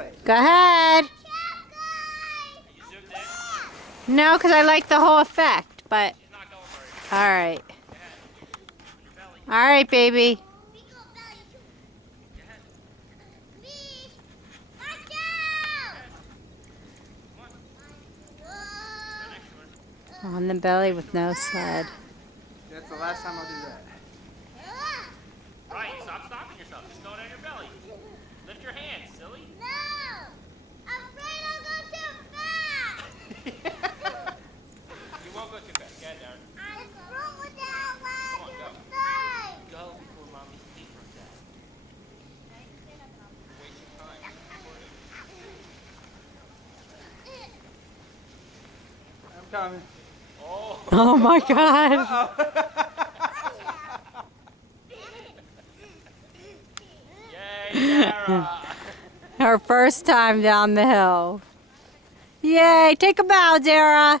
it. Go ahead. No, because I like the whole effect, but... All right. All right, baby. On the belly with no sled. That's the last time I'll do that. Right, stop stopping yourself. Just go down your belly. Lift your hands, silly. No! I'm afraid I'll go too fast! You won't go too fast. Get down. It's wrong with that loud Come on, go. inside! Go before mommy's teeth runs out. Wasting time. I'm coming. Oh. Oh my God. Yay, Sarah. Her first time down the hill. Yay, take a bow, Dara.